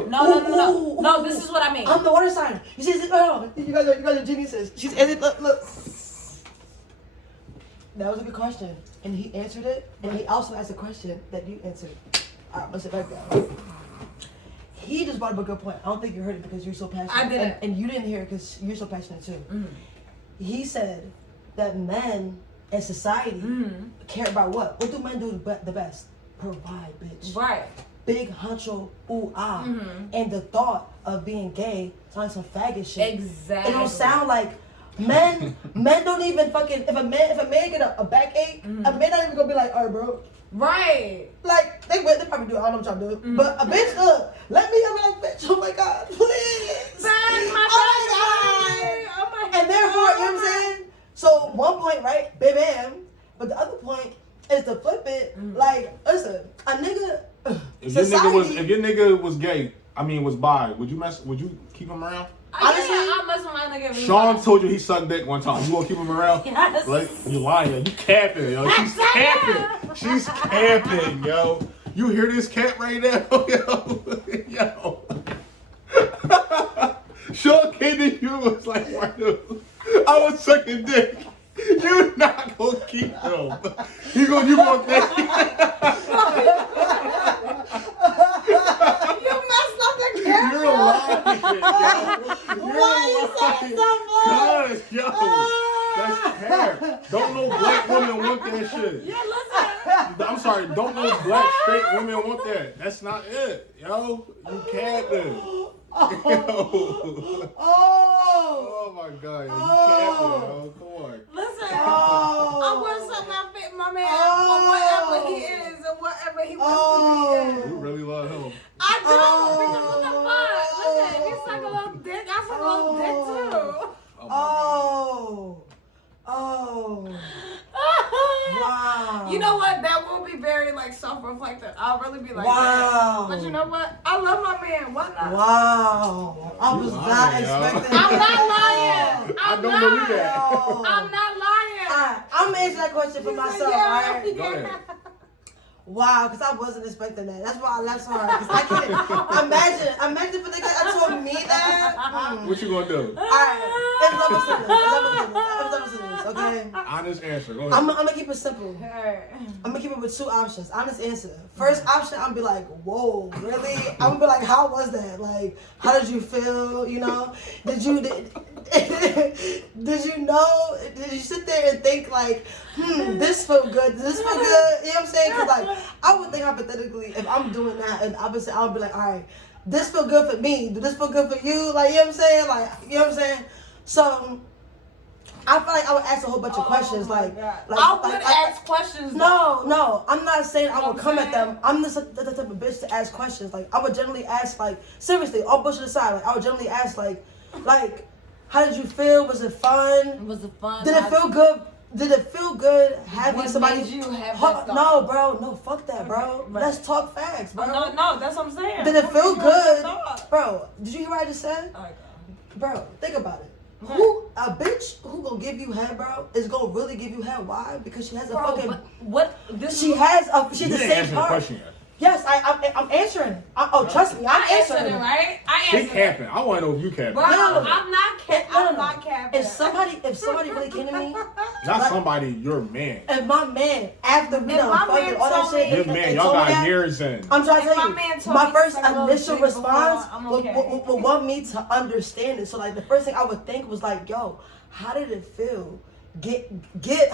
This is what I mean. I'm the water sign. You see, you guys are geniuses. Look. That was a good question, and he answered it, and he also asked a question that you answered. All right, let's sit back down. He just brought up a good point. I don't think you heard it because you're so passionate. I didn't. And you didn't hear it because you're so passionate too. He said that men and society care about what? What do men do the best? Provide, bitch. Right. Big honcho, ooh ah. And the thought of being gay sounds some faggot shit. Exactly. It don't sound like men don't even fucking, if a man get a backache, a man not even gonna be like, alright bro. Right. Like, they probably do it, I don't know what y'all do. But a bitch, let me be like, bitch, oh my god, please. And therefore, you know what I'm saying? So one point, right, bam, but the other point is to flip it. Like, listen, a nigga. If your nigga was gay, was bi, would you keep him around? Honestly, I'll mess with my nigga. Sean told you he sucked dick one time. You gonna keep him around? Yes. Like, you lying? You capping, yo? She's capping. She's capping, yo. You hear this cat right now, yo? Sean came to you was like, I was sucking dick. You're not gonna keep him. You gonna think. You messed up the camera. You're lying, yo. Why you saying something? Cause, yo, that's cap. Don't no black women want that shit. Yeah, listen. I'm sorry, don't no black straight women want that. That's not it, yo. You capping. Oh my god, you capping, yo. Come on. Listen, I want something that fit my man for whatever he is and whatever he wants to be in. You really love him. I do, because what the fuck? Listen, you suck a little dick, I suck a little dick too. Wow. You know what? That will be very self-reflective. I'll really be like, wow. But you know what? I love my man. Why not? Wow. I was not expecting. I'm not lying. I don't believe that. I'm not lying. Alright, I'm gonna answer that question for myself. Alright. Go ahead. Wow, because I wasn't expecting that. That's why I laughed so hard. Because I can't imagine if a nigga told me that. What you gonna do? Alright, it's levels to this, okay? Honest answer. Go ahead. I'm gonna keep it simple. I'm gonna keep it with two options. Honest answer. First option, I'm gonna be like, whoa, really? I'm gonna be like, how was that? Like, how did you feel? You know? Did you know? Did you sit there and think like, this felt good? Does this feel good? You know what I'm saying? Cause like, I would think hypothetically, if I'm doing that, and I would be like, all right, this feel good for me. Do this feel good for you? Like, you know what I'm saying? Like, you know what I'm saying? So, I feel like I would ask a whole bunch of questions. I would ask questions. No, I'm not saying I would come at them. I'm the type of bitch to ask questions. Like, I would generally ask, like, seriously, all bullshit aside, like, I would generally ask, like, how did you feel? Was it fun? Was it fun? Did it feel good? Did it feel good having somebody? Made you have that no, bro. No, fuck that, bro. Right. Let's talk facts, bro. No, that's what I'm saying. Did it feel good? Bro, did you hear what I just said? Oh, bro, think about it. A bitch who gonna give you head, bro, is gonna really give you head. Why? Because she has a fucking. She's the same part. Yes, I'm answering. Trust me, I'm answering. Right? She capping. I want to know if you capping. Bro, I'm not capping. I'm not capping. If somebody really came to me, not somebody, your man. If my man, after me, all that shit, your man, y'all got years in. I'm trying to tell you, my first initial response would want me to understand it. So like the first thing I would think was like, yo, how did it feel?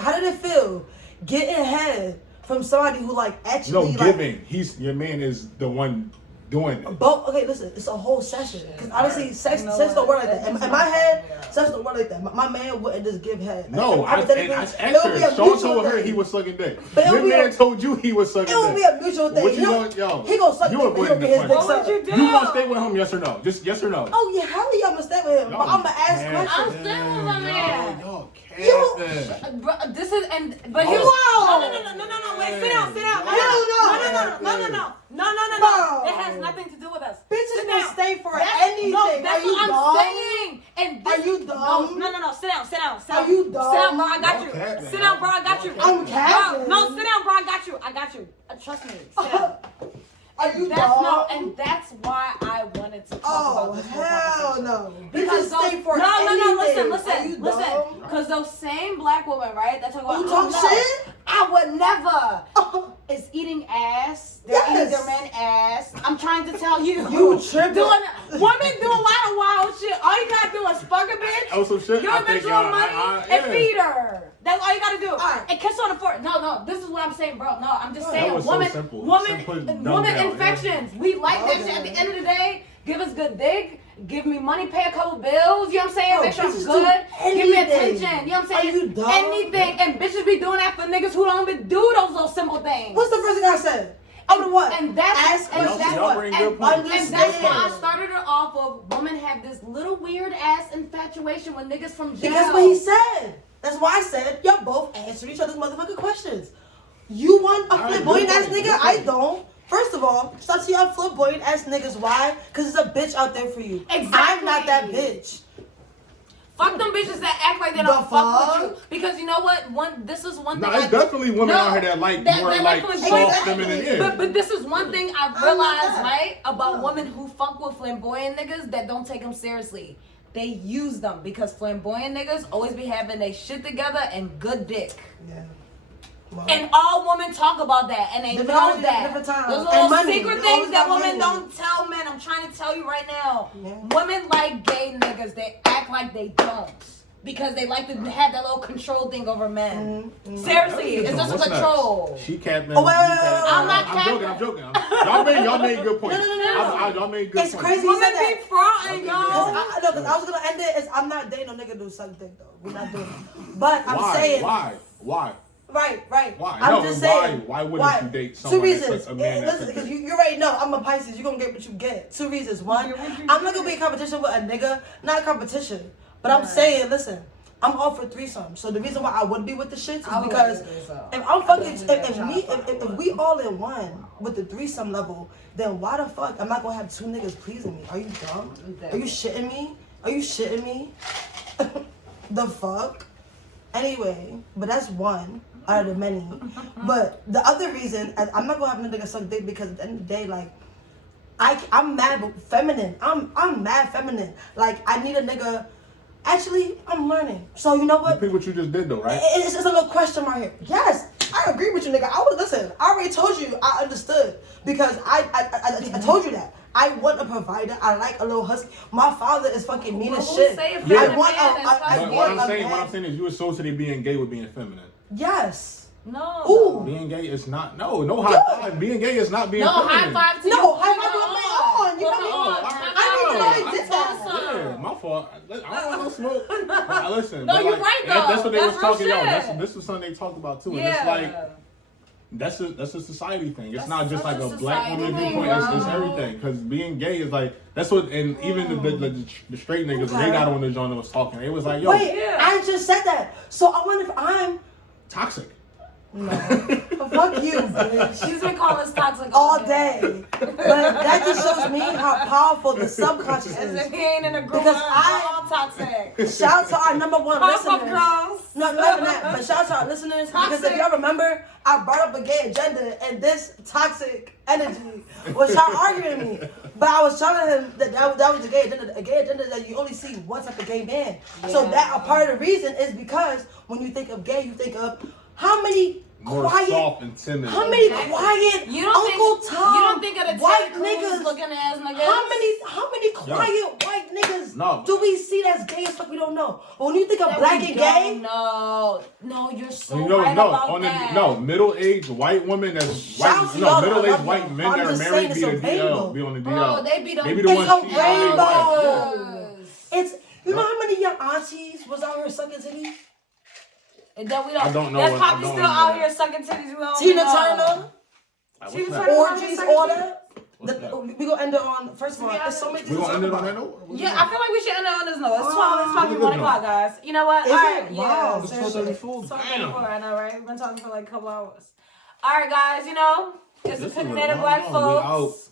How did it feel? Getting head from somebody who like actually giving. Your man is the one doing it. But okay, listen, it's a whole session. Because honestly, sex don't work like that. In my head, sex don't work like that. My man wouldn't just give head. No, I asked her. Sean told her he was sucking dick. Your man told you he was sucking dick. It would be a mutual thing. What you going, yo? He gonna suck dick, but he'll get his dick sucked. You gonna stay with him, yes or no? Just yes or no? Oh yeah, hell yeah, I'm gonna stay with him. But I'm gonna ask questions. I'm staying with my man. This is but he no. Wait, sit down. No. It has nothing to do with us. Bitches will stay for anything. No, that's what I'm dumb? saying. And are you dumb? No. Sit down. Are you dumb? Sit down, bro. I got you. Sit down, bro. I got you. I'm capping. No, sit down, bro. I got you. Trust me. Sit down. Are you dumb? No, and that's why I wanted to talk about this whole hell no. Because stay for listen. Because those same black women, right? That talk about shit. I would never. Is eating ass. They're eating their man ass. I'm trying to tell you. You tripping. Women do a lot of wild shit. All you gotta do is fuck a bitch. Oh, some shit. Give a bitch your money and feed her. That's all you gotta do. Right. And kiss on the forehead. No. This is what I'm saying, bro. No, I'm just saying. Woman infections. We like that shit. At the end of the day, give us good dick. Give me money, pay a couple bills, you know what I'm saying? Make sure I'm good. Give me attention, you know what I'm saying? Are you dumb? Anything. And bitches be doing that for niggas who don't even do those little simple things. What's the first thing I said? Oh, the what? And that's y'all bring good points. And that's why I started it off of women have this little weird ass infatuation with niggas from jail. That's what he said. That's why I said y'all both answer each other's motherfucking questions. You want a flamboyant ass nigga? I don't. First of all, stop to y'all flamboyant ass niggas. Why? Because there's a bitch out there for you. Exactly. I'm not that bitch. Fuck them bitches that act like they don't fuck with you. Because you know what? This is one thing. No, it's definitely women out here that like more like soft feminine. Yeah. But this is one thing I've realized, right, about women who fuck with flamboyant niggas that don't take them seriously. They use them because flamboyant niggas always be having their shit together and good dick. Yeah. Wow. And all women talk about that, and they know that. Those are little secret things that women don't tell men. I'm trying to tell you right now. Yeah. Women like gay niggas. They act like they don't. Because they like to have that little control thing over men. Seriously, it's just control. She capping. Oh, wait. I'm not capping. I'm joking. Y'all made good points. No. Y'all made good points. It's crazy Women you said be fronting, y'all. Because I was going to end it. I'm not dating no nigga do suck dick, though. We're not doing it. But I'm saying. Why? Right. Why? I'm just saying. Why wouldn't you date someone? 2 reasons. That's a man listen, because you already know I'm a Pisces. You're going to get what you get. 2 reasons. One, I'm not going to be in competition with a nigga. Not competition. But I'm saying, listen, I'm all for threesomes. So the reason why I would be with the shits is because if I'm fucking, if we all in one with the threesome level, then why the fuck I'm not going to have 2 niggas pleasing me? Are you dumb? Are you shitting me? The fuck? Anyway, but that's one out of the many. But the other reason, I'm not gonna have a nigga suck dick because at the end of the day, like, I'm mad feminine. I'm mad feminine. Like, I need a nigga. Actually, I'm learning. So you know what? You think what you just did though, right? It's a little question right here. Yes, I agree with you, nigga. Listen. I already told you. I understood because I told you that. I want a provider. I like a little husky. My father is fucking mean as shit. What I'm saying is you associate being gay with being feminine. Yes. No. Ooh. Being gay is not. No high five. Being gay is not being feminine. High five to you. No, high five with my on. You I didn't know he did that. Yeah, my fault. I don't want to smoke. Listen. No, you're right though. That's what they was talking about. This was something they talked about too. And it's like, that's a society thing. It's not just like a black woman viewpoint. It's everything. Because being gay is like, that's what, and even the straight niggas, they got on the joint that was talking. It was like, yo. Wait, I just said that. So I wonder if I'm toxic. No. Fuck you, bitch. She's been calling us toxic all day. But that just shows me how powerful the subconscious is. As if he ain't in a group. Because all toxic. Shout out to our number one listeners. Girls. No, not even that. But shout out to our listeners. Toxic. Because if y'all remember, I brought up a gay agenda and this toxic energy was trying to argue with me. But I was telling him that was the gay agenda. A gay agenda that you only see one type of gay man. Yeah. So that a part of the reason is because when you think of gay, you think of how many more quiet, soft and timid. How many quiet Uncle Tom? You don't think of the white niggas looking ass niggas? How many quiet white niggas No. do we see that's gay as fuck? We don't know. But when you think of black and gay, no, you're so right about that. Middle-aged white women that's white. Middle-aged white men that are married be on the DL. Bro, they be the it's a rainbow. It's you know how many young aunties was out here sucking titties? And then we don't. I don't know. There's probably still out here sucking titties. Tina Turner. Orgies, all that. We gonna end it on. First of all, there's so many things. We gonna end it on that note? Yeah, I feel like we should end it on this note. It's 12. It's probably 1 o'clock, guys. You know what? All right. Wow. Yeah. It's 12:34. I know, right? We've been talking for like a couple hours. All right, guys. You know, it's Opinionated Black Folks.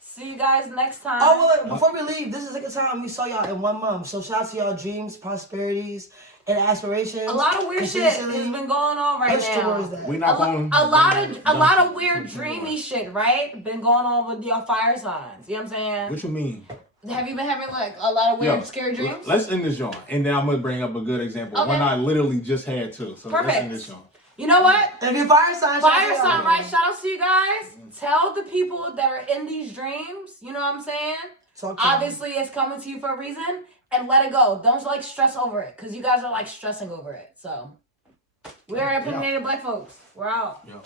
See you guys next time. Oh, wait, before we leave, this is the second time we saw y'all in 1 month. So shout out to y'all dreams, prosperities, and aspirations. A lot of weird shit has been going on right now. We not going. A lot of weird dreamy shit, right? Been going on with your fire signs. You know what I'm saying? What you mean? Have you been having like a lot of weird, scary dreams? Let's end this, John, and then I'm gonna bring up a good example. Okay. One I literally just had too. So perfect. Let's end this, John. You know what? If you're fire sign, right? Shout out to you guys. Tell the people that are in these dreams. You know what I'm saying? Obviously, it's coming to you for a reason. And let it go. Don't like stress over it, because you guys are like stressing over it. So, we're Opinionated Black Folks. We're out. Yeah.